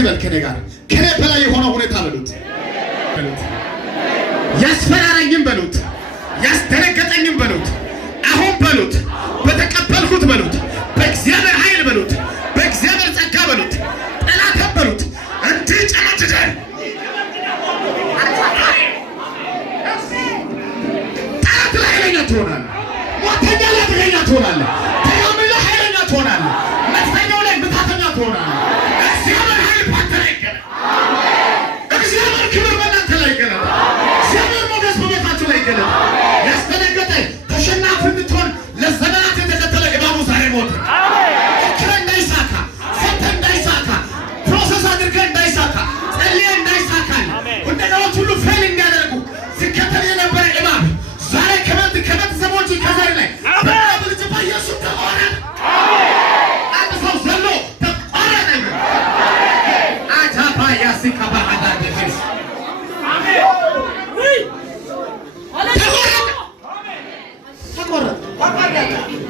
እንደዚህ በል ከኔ ጋር ከኔ በላይ የሆነ ሁኔታ በሉት ያስፈራራኝም በሉት ያስደነገጠኝም በሉት አሁን በሉት በተቀበልኩት በሉት በእግዚአብሔር ኃይል በሉት በእግዚአብሔር ጸጋ በሉት ጠላት በሉት እንዲጨመድደን ጠላት ላይ ኃይለኛ ትሆናለህ። ሞተኛ ላይ ኃይለኛ ትሆናለህ። ተያሚ ላይ ኃይለኛ ትሆናለህ። መጥፈኛው ላይ ብታተኛ ትሆናለህ። እግዚአብሔር ኃይል ባንተ ላይ ይገለጥ። እግዚአብሔር ክብር በእናንተ ላይ ይገለጥ። እግዚአብሔር ሞገስ በቤታችሁ ላይ ይገለጥ። ያስደነገጠ ተሸናፊ እንድትሆን ለዘመናት የተከተለ እባቡ ዛሬ ሞተ። እክረ እንዳይሳካ ፈተ እንዳይሳካ ፕሮሰስ አድርገህ እንዳይሳካ ጸልየህ እንዳይሳካ እንደገናዎች ሁሉ ፌል እንዲያደርጉ ሲከተል የነበረ እባብ ዛሬ ከቤተሰቦች ከዘር ላይ በእባብ ልጅ በኢየሱስ ተቆረጠ። አንድ ሰው ዘሎ ተቆረጠ። አጃባ ያሲካ ባዳደስ አሜን ተቆረጠ።